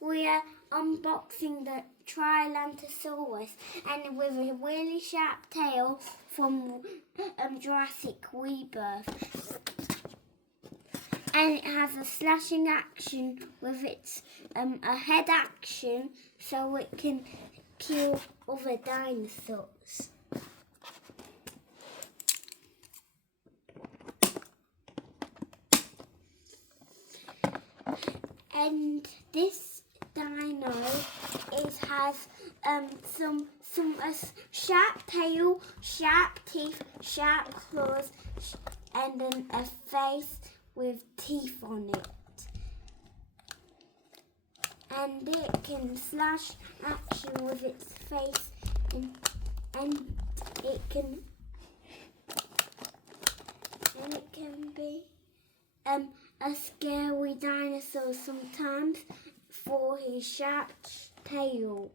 We are unboxing the Chilantaisaurus, and with a really sharp tail from Jurassic Rebirth. And it has a slashing action with its a head action, so it can kill other dinosaurs. And this dino has some sharp tail, sharp teeth, sharp claws, and then a face with teeth on it. And it can slash action with its face, and it can be a scary dinosaur sometimes for his sharp tail.